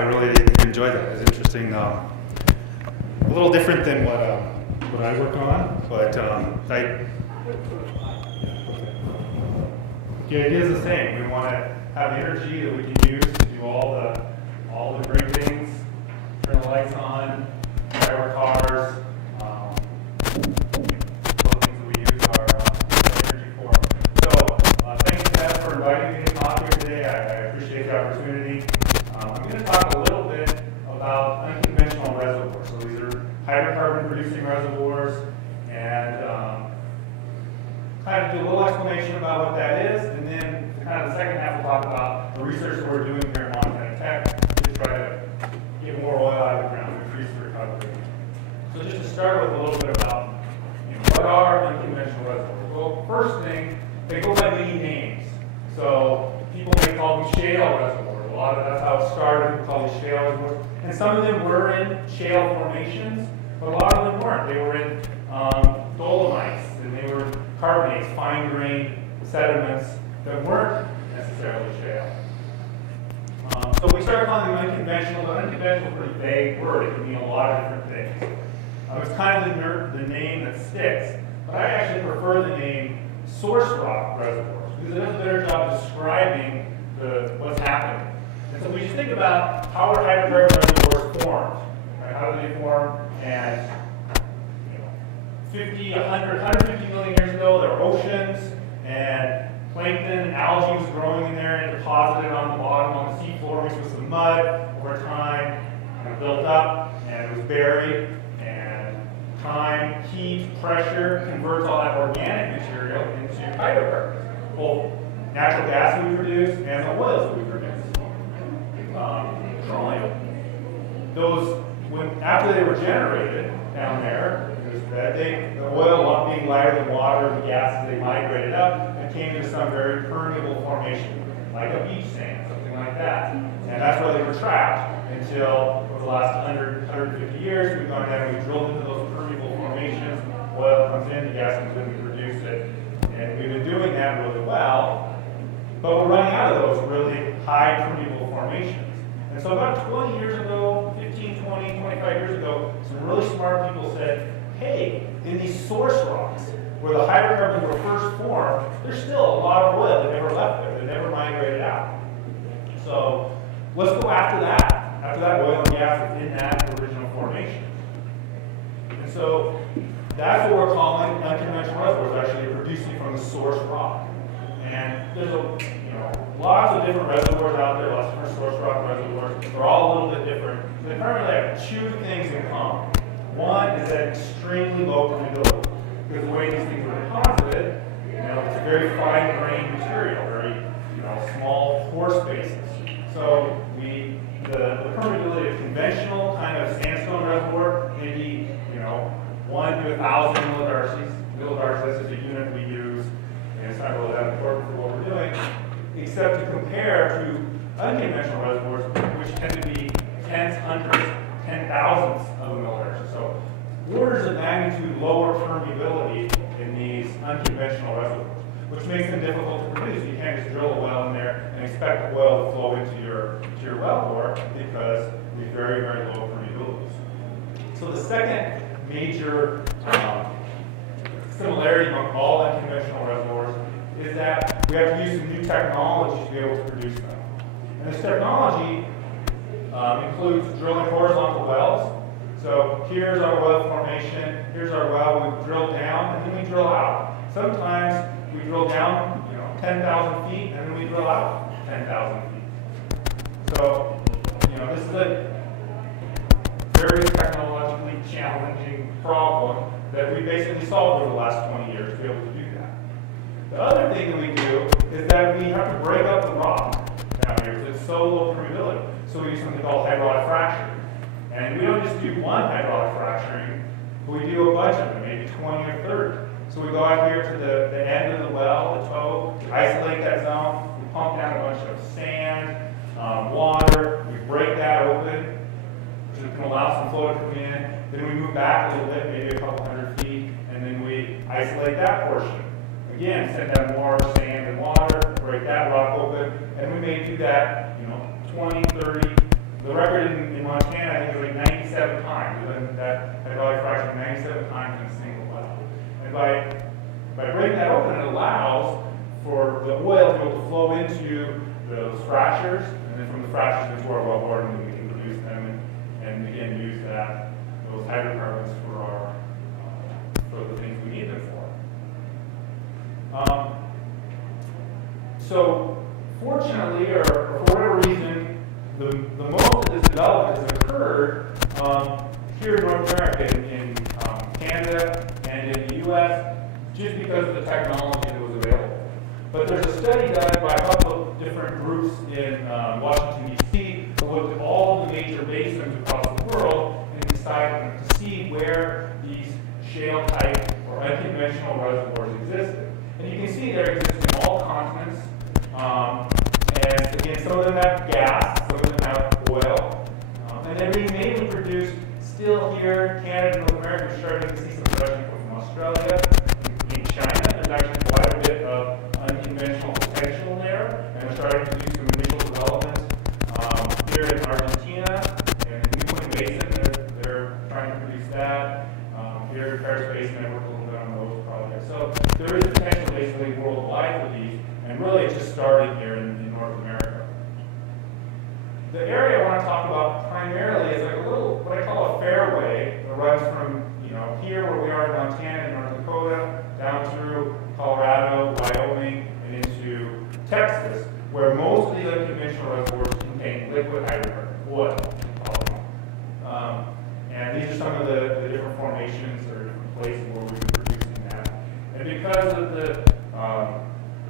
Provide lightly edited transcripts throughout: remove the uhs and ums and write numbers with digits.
I really enjoyed that. It was interesting. A little different than what I work on, but the idea is the same. We want to have energy that we can use to do all the great things. Turn the lights on, drive our cars. Those things that we use our energy for. So thanks, Ted, for inviting me to talk here today. I appreciate the opportunity. I'm going to talk a little bit about unconventional reservoirs. So these are hydrocarbon-producing reservoirs, and kind of do a little explanation about what that is, and then kind of the second half we'll talk about the research that we're doing here at Montana Tech to try to get more oil out of the ground, increase the recovery. So just to start with a little bit about what are unconventional reservoirs. Well, first thing, they go by many names. So people may call them shale reservoirs. That's how it started. We call these shale reservoirs. And some of them were in shale formations, but a lot of them weren't. They were in dolomites, and they were carbonates, fine-grained sediments that weren't necessarily shale. So we started calling them unconventional, but unconventional is a pretty vague word. It can mean a lot of different things. It's kind of the name that sticks, but I actually prefer the name source rock reservoirs because it does a better job describing what's happening. And so we just think about how are hydrocarbon reservoirs formed, right? How do they form? And 50, 100, 150 million years ago, there were oceans, and plankton and algae was growing in there and deposited on the bottom on the seafloor mixed with some mud. Over time, it built up, and it was buried, and time, heat, pressure converts all that organic material into hydrocarbons, both natural gas that we produce and the oils that we produce. Petroleum. Those, after they were generated down there, the oil being lighter than water, the gases, they migrated up and came to some very permeable formation, like a beach sand, something like that. And that's where they were trapped until, over the last 100, 150 years, we've gone down and we've drilled into those permeable formations. Oil comes in, the gas comes in, we produce it. And we've been doing that really well, but we're running out of those really high permeable formations. And so about 20 years ago, 15, 20, 25 years ago, some really smart people said, hey, in these source rocks, where the hydrocarbons were first formed, there's still a lot of oil that never left there, that never migrated out. So let's go after that oil and gas that's in that original formation. And so that's what we're calling unconventional reservoirs, actually producing from the source rock. And there's lots of different reservoirs out there, lots of different source rock reservoirs. They're all a little bit different. They primarily have two things in common. One is that extremely low permeability, because the way these things are deposited, it's a very fine-grained material, very small pore spaces. So the permeability of conventional kind of sandstone reservoir may be 1 to 1,000 millidarcies. Millidarcies is a unit we use, and it's not really that important for what we're doing, except to compare to unconventional reservoirs, which tend to be tens, hundreds, 10,000ths of a millidarcy. So orders of magnitude lower permeability in these unconventional reservoirs, which makes them difficult to produce. You can't just drill a well in there and expect the oil to flow into your wellbore because of these very, very low permeabilities. So the second major similarity among all unconventional reservoirs is that we have to use some new technology to be able to produce them. And this technology includes drilling horizontal wells. So here's our well formation, here's our well, we drill down, and then we drill out. Sometimes we drill down 10,000 feet, and then we drill out 10,000 feet. So, this is a very technologically challenging problem that we basically solved over the last 20 years to be able to do that. The other thing that we do is that we have to break up the rock down here because it's so low permeability. So we use something called hydraulic fracturing. And we don't just do one hydraulic fracturing, but we do a bunch of them, maybe 20 or 30. So we go out here to the end of the well, the toe, isolate that zone, we pump down a bunch of sand, water, we break that open, which can allow some flow to come in. Then we move back a little bit, maybe a couple hundred feet, and then we isolate that portion. Again, send down more sand and water, break that rock open, and we may do that, 20, 30. The record So fortunately, or for whatever reason, the most of this development has occurred here in North America, in Canada and in the US, just because of the technology that was available. But there's a study done by a couple of different groups in Washington, D.C. that looked at all the major basins across the world and decided to see where these shale type or unconventional reservoirs existed. And you can see they exist in all continents. And again, some of them have gas, some of them have oil. And they're being mainly produced still here in Canada and North America. We're starting to see some production from Australia. In China, there's actually quite a bit of unconventional potential there, and they're starting to do some initial development. Here in Argentina, in the Coulee Basin, they're trying to produce that. Here in Paris Basin, they work a little bit on those projects. So there is potential basically worldwide for these, and really it's just starting here in North America. The area I want to talk about primarily is like a little, what I call a fairway that runs from, here where we are in Montana and North Dakota, down through Colorado, Wyoming, and into Texas, where most of these unconventional reservoirs contain liquid hydrocarbon, oil. And these are some of the different formations or different places where we've been producing that. And because of the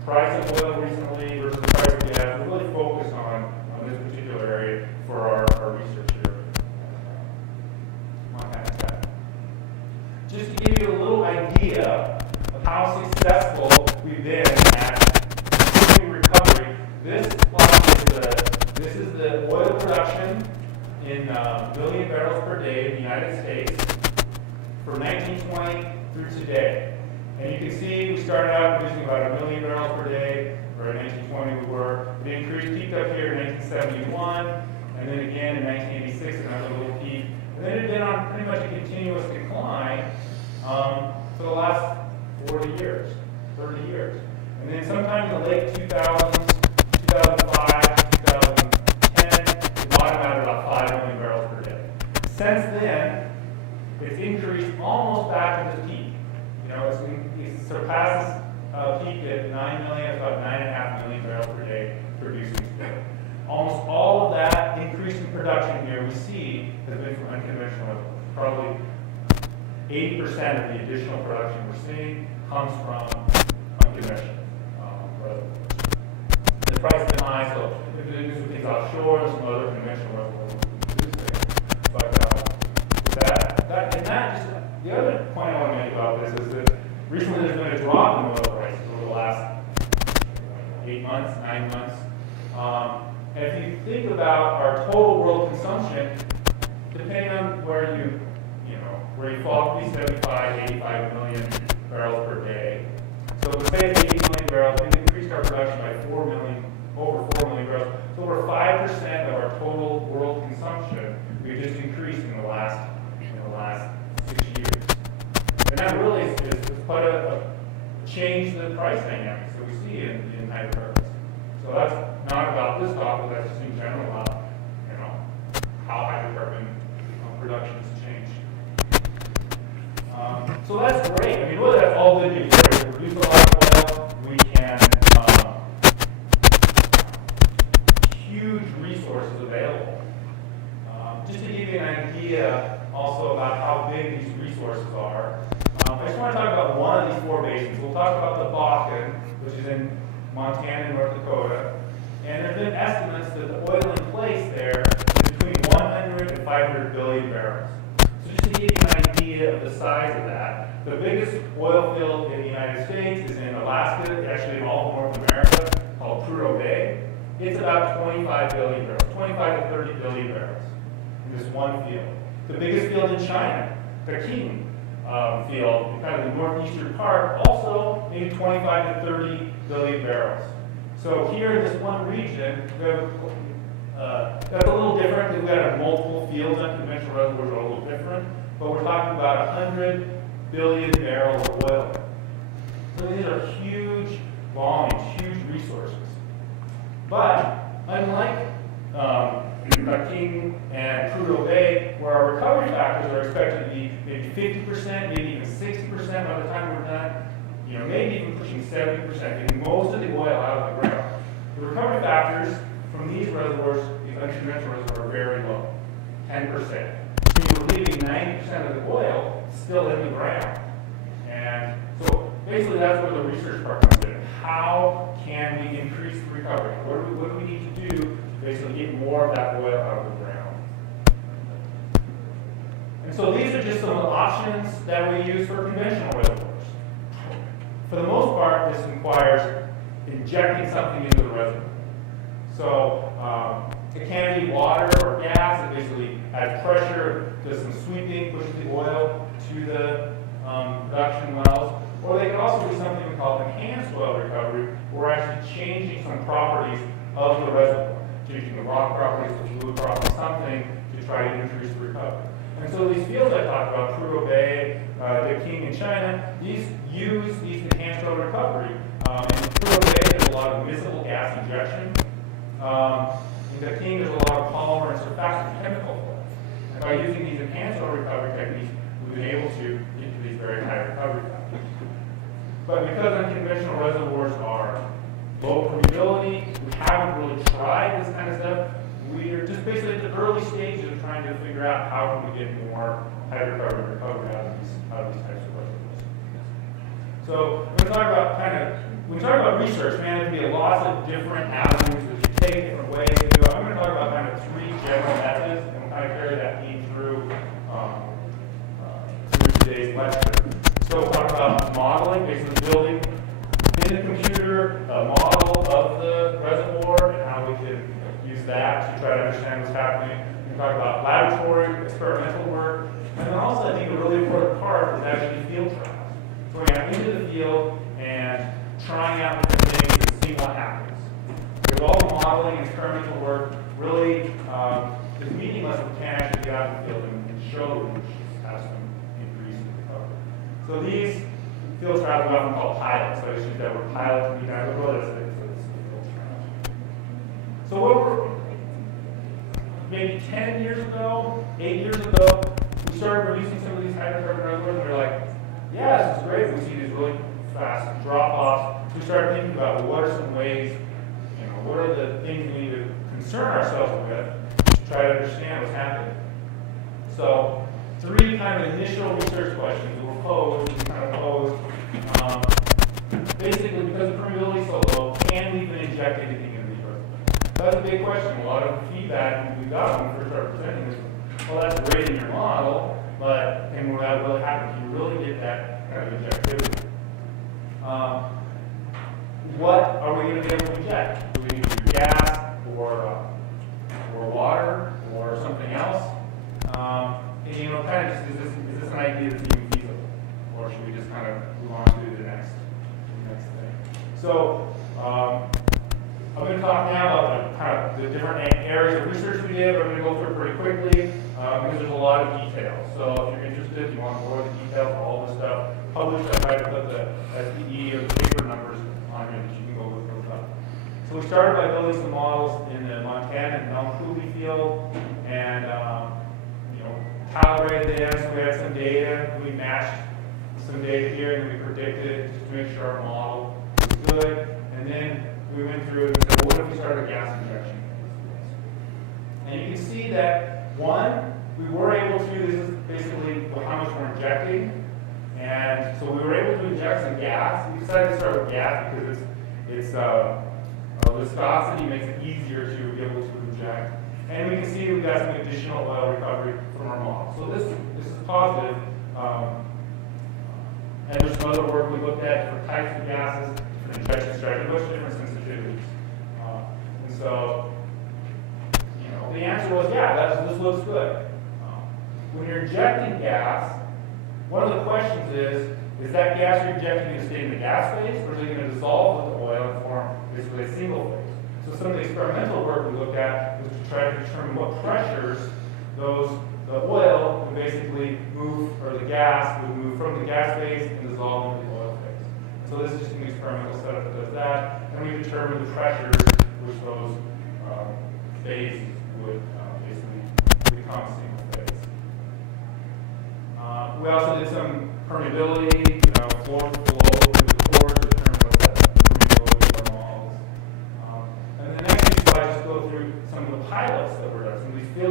price of oil recently versus the price of gas, we're really focused on this particular area for our research here at Montana Tech. Just to give you a little idea of how successful we've been at improving recovery, this is the oil production in million barrels per day in the United States from 1920 through today. And you can see we started out producing about 1 million barrels per day, or in 1920 we were. It increased, peaked up here in 1971, and then again in 1986, another little peak. And then it had been on pretty much a continuous decline for the last 40 years, 30 years. And then sometime in the late 2000s, 2005, 2010, it bottomed out at about 5 million barrels per day. Since then, it's increased almost back to the peak. It surpasses peak at 9 million, about 9.5 million barrels per day producing today. Almost all of that increase in production here we see has been from unconventional. Probably 80% of the additional production we're seeing comes from unconventional reservoirs. The price has been high, so if we do some things offshore, some other conventional reservoirs will produce it. But the other point I want to make about this is that recently there's been a drop in oil prices over the last 8 months, 9 months. And if you think about our total world consumption, depending on where you fall, it could be 75, 85 million barrels per day. So let's say it's 80 million barrels, we've increased our production by over 4 million barrels. So over 5% of our total world consumption we've just increased in the last 6 years. And that really is quite a change in the price dynamics that we see in hydrocarbons. So that's not about this topic, that's just in general about how hydrocarbon production has changed. So that's great. I mean, really that's all good news. Right? We produce a lot of oil, we can huge resources available. Just to give you an idea also about how big these resources are, I just want to talk about one of these 4 basins. We'll talk about the Bakken, which is in Montana and North Dakota. And there have been estimates that the oil in place there is between 100 and 500 billion barrels. So just to give you an idea of the size of that, the biggest oil field in the United States is in Alaska, actually in all of North America, called Coulee Bay. It's about 25 billion barrels, 25 to 30 billion barrels in this one field. The biggest field in China, the Coulee field, in kind of the northeastern part, also maybe 25 to 30 billion barrels. So here in this one region, we have that's a little different because we have multiple fields. Unconventional reservoirs are a little different, but we're talking about 100 billion barrels of oil. So these are huge volumes, huge resources. But unlike Coulee and Coulee Bay, where our recovery factors are expected to be maybe 50%, maybe even 60% by the time we're done, maybe even pushing 70%, getting most of the oil out of the ground. The recovery factors from these reservoirs, these unconventional reservoirs, are very low, 10%. So you're leaving 90% of the oil still in the ground. And so basically that's where the research part comes in. How can we increase the recovery? What do we need to do to basically get more of that oil out of the ground? And so these are just some of the options that we use for conventional reservoirs. For the most part, this requires injecting something into the reservoir. So it can be water or gas. It basically adds pressure, does some sweeping, pushes the oil to the production wells. Or they can also do something we call enhanced oil recovery, where we're actually changing some properties of the reservoir, changing the rock properties, the fluid properties, something to try to increase the recovery. And so these fields I talked about, Coulee Bay, the King in China, these use these enhanced oil recovery. In Coulee Bay, there's a lot of miscible gas injection. In the King, there's a lot of polymer and surfactant chemical flow. And by using these enhanced oil recovery techniques, we've been able to get to these very high recovery factors. But because unconventional reservoirs are low permeability, we haven't really tried this kind of stuff. We're just basically at the early stages of trying to figure out how can we get more high recovery out of these types of reservoirs. So when we talk about when we talk about research, man, there can be lots of different avenues that you take, different ways to do it. I'm going to talk about kind of 3 general methods, and we'll kind of carry that theme through today's lecture. So we'll talk about modeling, basically building in the computer a model of the reservoir and how we can use that to try to understand what's happening. We talk about laboratory, experimental work, and then also I think a really important part is actually field trials. Going out into the field and trying out different things and seeing what happens. Because all the modeling and experimental work really is meaningless if we can't actually get out in the field and show that we have some increase in recovery. So these field trials are often called pilots. So I just use that word pilot to be kind of a that's it. So what were maybe 10 years ago, 8 years ago, we started producing some of these hydrocarbon reservoirs, and we were like, yeah, this is great. We see these really fast drop-offs. We started thinking about, well, what are some ways, what are the things we need to concern ourselves with to try to understand what's happening. So 3 kind of initial research questions that were posed, basically because the permeability is so low, can we even inject anything into these reservoirs? That's a big question. A lot of feedback we got when we first started presenting this, well, that's great in your model, but can that really happen? Can you really get that kind of injectivity? What are we going to be able to inject? Do we need to do gas or water or something else? And kind of just, is this an idea that's even feasible? Or should we just kind of move on to the next thing? So I'm going to talk now about the different areas of research we did. I'm going to go through it pretty quickly because there's a lot of details. So if you're interested, you want more of the details, all this stuff, published, I tried to put the SPE or the paper numbers on here that you can go look those up. So we started by building some models in the Montana and Coulee field, and calibrated them. So we had some data. We matched some data here, and then we predicted it just to make sure our model was good. And then we went through it and said, well, what if we started gas injection? And you can see that, one, we were able to, this is basically how much we're injecting. And so we were able to inject some gas. We decided to start with gas because it's viscosity makes it easier to be able to inject. And we can see we got some additional oil recovery from our model. So this is positive. And there's some other work we looked at, different types of gases, different injection strategies, much different sensitivities. And so, the answer was, yeah, this looks good. When you're injecting gas, one of the questions is that gas you're injecting going to stay in the gas phase, or is it going to dissolve with the oil and form basically a single phase? So some of the experimental work we looked at was to try to determine what pressures the oil would basically move, or the gas would move from the gas phase and dissolve into the oil phase. So this is just an experimental setup that does that, and we determined the pressures which those phases would basically become a single phase. We also did some permeability, flow through the pores to determine what that permeability of our models.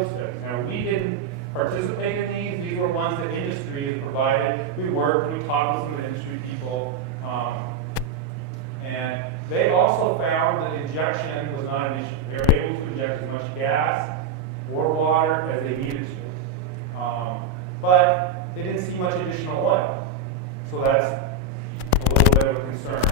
studies. Now, we didn't participate in these. These were ones that industry has provided. We worked, we talked with some of the industry people, and they also found that injection was not an issue. They were able to inject as much gas or water as they needed to. But they didn't see much additional oil. So that's a little bit of a concern.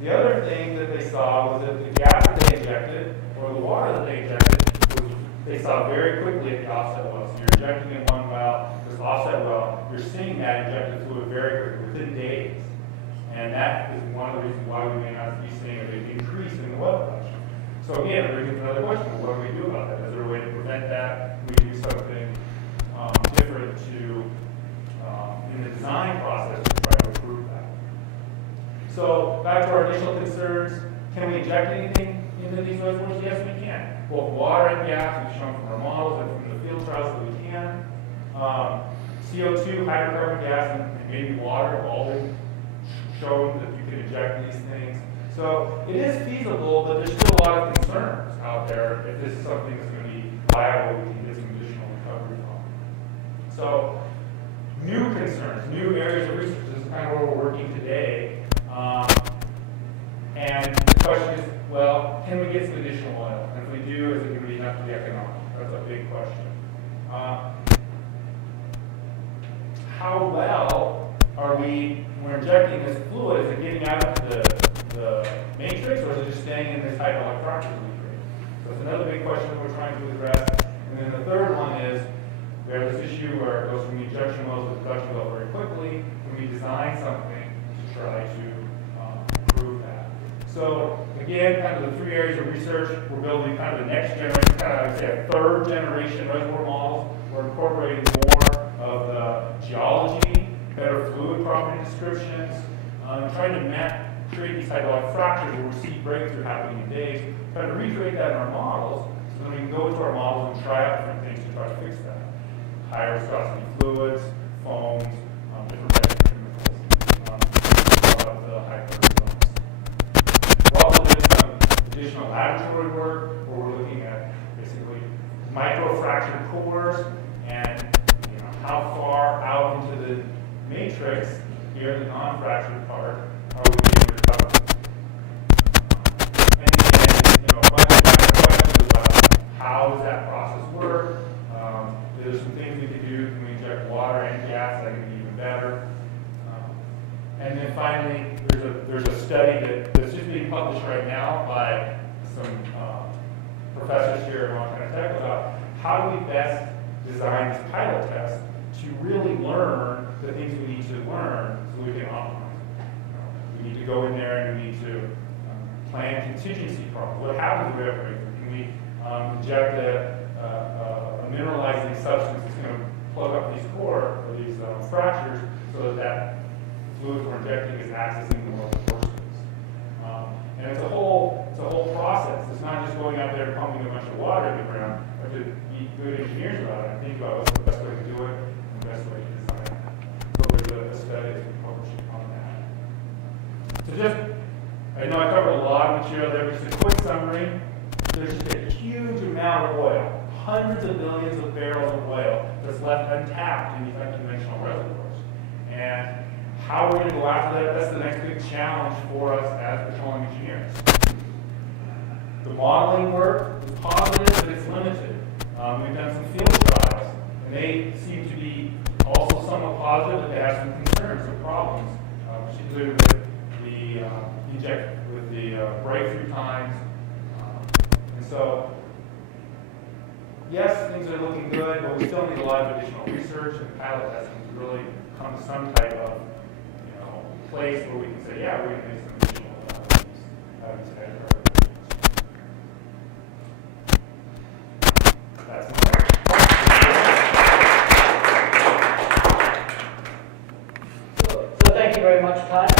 The other thing that they saw was that the gas that they injected, or the water that they injected, was, they saw very quickly at the offset well. So you're injecting in one well, this offset well, you're seeing that injected fluid very quickly, within days. And that is one of the reasons why we may not be seeing a big increase in the oil production. So again, it brings up another question: what do we do about that? Is there a way to prevent that? Can we do something different to in the design process to try to improve that? So back to our initial concerns: can we inject anything into these reservoirs? Yes, we can. Both water and gas, we've shown from our models and from the field trials that we can. CO2, hydrocarbon gas, and maybe water have all been shown that you can inject these things. So it is feasible, but there's still a lot of concerns out there if this is something that's going to be viable, we can get some additional recovery from. So new concerns, new areas of research. This is kind of where we're working today. And the question is, well, can we get some additional oil? And if we do, is it going to be enough to be economic? That's a big question. How well are we, when we're injecting this fluid, is it getting out of the matrix, or is it just staying in this hydraulic fracture we create? So that's another big question that we're trying to address. And then the third one is, we have this issue where it goes from the injection well to the production well very quickly. Can we design something to try to improve that? So again, kind of the three areas of research, we're building kind of the next generation, kind of, I would say, a third generation reservoir models. We're incorporating more of the geology, better fluid property descriptions, trying to create these hydraulic fractures where we see breakthrough happening in days, trying to recreate that in our models so that we can go into our models and try out different things to try to fix that. Higher viscosity fluids, foams, different types of chemicals, a lot of the high pressure zones. We're also doing some additional laboratory work where we're looking at basically microfractured cores and how far out into the matrix, here the non-fractured part, are we being recovered? And then, a bunch of questions about how does that process work? There's some things we can do. Can we inject water and gas? That can be even better. And then finally, there's a study that's just being published right now by some professors here at Montana Tech about how do we best design this pilot test to really learn the things we need to learn so we can optimize it. We need to go in there and we need to plan contingency problems. What happens if we have a breakthrough? Can we inject a mineralizing substance that's going to plug up these core or these fractures so that fluid we're injecting is accessing the local pore space? And it's a whole process. It's not just going out there and pumping a bunch of water in the ground. We have to be good engineers about it and think about what's the best way to do it and the best way to design it. So there's a study that's been published on that. So I know I covered a lot of material there, but just a quick summary. There's just a huge amount of oil, hundreds of billions of barrels of oil that's left untapped in these unconventional reservoirs. And how we're going to go after that, that's the next big challenge for us as petroleum engineers. The modeling work is positive, but it's limited. We've done some field trials, and they seem to be also somewhat positive, but they have some concerns, some problems, particularly with the breakthrough times. And so, yes, things are looking good, but we still need a lot of additional research and pilot testing to really come to some type of place where we can say, yeah, we're going to make some additional That's my So thank you very much, Todd.